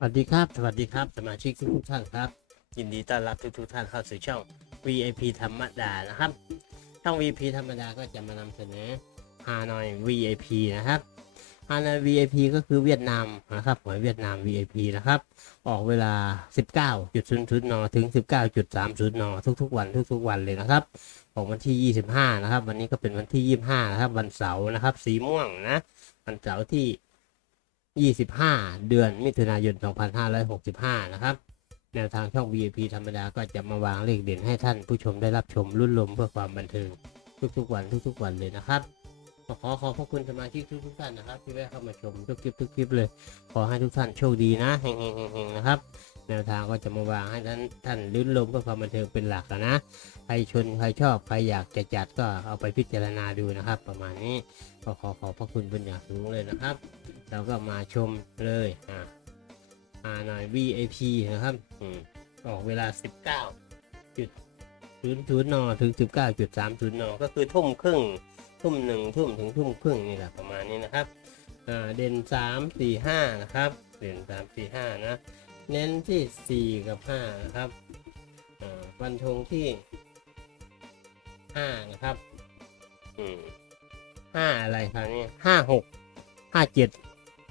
สวัสดีครับ สวัสดีครับ สมาชิกทุกท่านครับ ยินดีต้อนรับทุกๆท่านเข้าสู่ช่อง VIP ธรรมดานะครับ ช่อง VIP ธรรมดาก็จะมานำเสนอฮานอย VIP นะครับฮานอย VIP ก็คือเวียดนามนะครับหวยเวียดนาม VIP นะครับ ออกเวลา 19.00นถึง 19.30นทุกๆ วันทุกๆ วันเลยนะครับ ของวันที่ 25 นะครับ วันนี้ก็เป็นวันที่ 25 นะครับ วันเสาร์นะครับ สีม่วงนะ วันเสาร์ที่ 25 เดือนมิถุนายน 2565 นะครับ แนวทางช่อง VIP ธรรมดาก็จะมาวางเลขเด่นให้ท่านผู้ชมได้รับชมรุ่นลมเพื่อความบันเทิงทุกๆวันทุกๆวันเลยนะครับขอขอบพระคุณสมาชิกทุกๆท่านนะครับ ที่แวะเข้ามาชมทุกคลิปทุกคลิปเลย ขอให้ทุกท่านโชคดีนะเฮงๆๆๆนะครับ แนวทางก็จะมาวางให้ท่านท่านลื่นลมเพื่อความบันเทิงเป็นหลักนะใครชนใครชอบใครอยากจะจัดก็เอาไปพิจารณาดูนะครับ ประมาณนี้ก็ขอขอบพระคุณเป็นอย่างสูงเลยนะครับ เราก็มาชมเลยอ่าอ่าหน่อย VIP นะครับอืมออกเวลา 19จุดศูนย์ศูนย์นถึง 19.30 น ก็คือทุ่มครึ่ง ทุ่มหนึ่งทุ่มถึงทุ่มครึ่งนี่แหละประมาณนี้นะครับอ่าเด่นสามสี่ห้านะครับเด่นสามสี่ห้านะ เน้นที่สี่กับห้านะครับอ่าฟันธงที่ห้านะครับอืมห้าอะไรครับนี่ยห้าห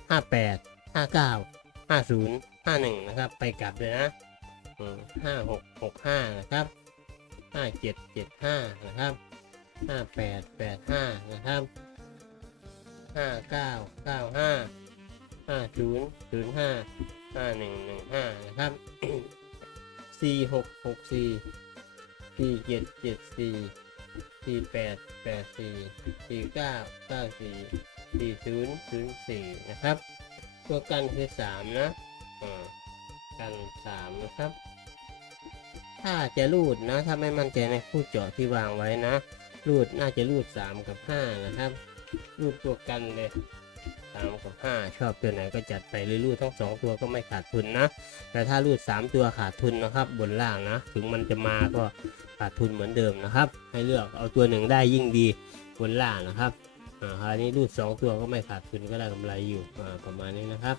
กห้าเจ็ดห้าแปดห้าเก้าห้าศูนย์ห้าหนึ่งนะครับ ไปกลับเลยนะห้าหกหกห้านะครับห้าเจ็ดเจ็ดห้านะครับห้าแปดแปดห้านะครับห้าเก้าเก้าห้าห้าศูนย์ศูนย์ห้าห้าหนึ่งหนึ่งห้านะครับสี่หกหกสี่สี่เจ็ดเจ็ดสี่สี่แปดแปดสี่สี่เก้าเก้าสี่ สี่ศูนย์ศูนย์สี่นะครับ ตัวกันคือสามนะกันสามนะครับ ถ้าจะรูดนะ ถ้าไม่มั่นใจในคู่เจาะที่วางไว้นะ รูดน่าจะรูดสามกับห้านะครับ รูดตัวกันเลยสามกับห้าชอบตัวไหนก็จัดไปเลยรูดทั้งสองตัวก็ไม่ขาดทุนนะ แต่ถ้ารูดสามตัวขาดทุนนะครับ บนล่างนะ ถึงมันจะมาก็ขาดทุนเหมือนเดิมนะครับ ให้เลือกเอาตัวหนึ่งได้ยิ่งดีบนล่างนะครับ อ่าคราวนี้รูดสองตัวก็ไม่ขาดทุนก็ได้กำไรอยู่อ่าประมาณนี้นะครับ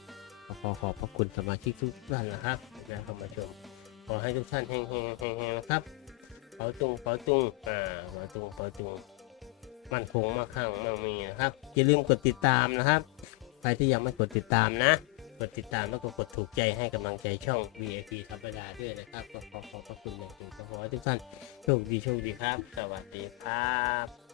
ขอขอบพระคุณสมาชิกทุกท่านนะครับที่ได้เข้ามาชม ขอให้ทุกท่านเฮงเฮงเฮงเฮงนะครับเปาตุงเปาตุงอ่าเปาตุงเปาตุงมั่นคงมากข้างมั่งมีนะครับอย่าลืมกดติดตามนะครับใครที่ยังไม่กดติดตามนะ กดติดตามแล้วก็กดถูกใจให้กำลังใจช่อง VIP ธรรมดาด้วยนะครับ ก็ขอขอบพระคุณอย่างสูงขอให้ทุกท่านโชคดีโชคดีครับ สวัสดีครับ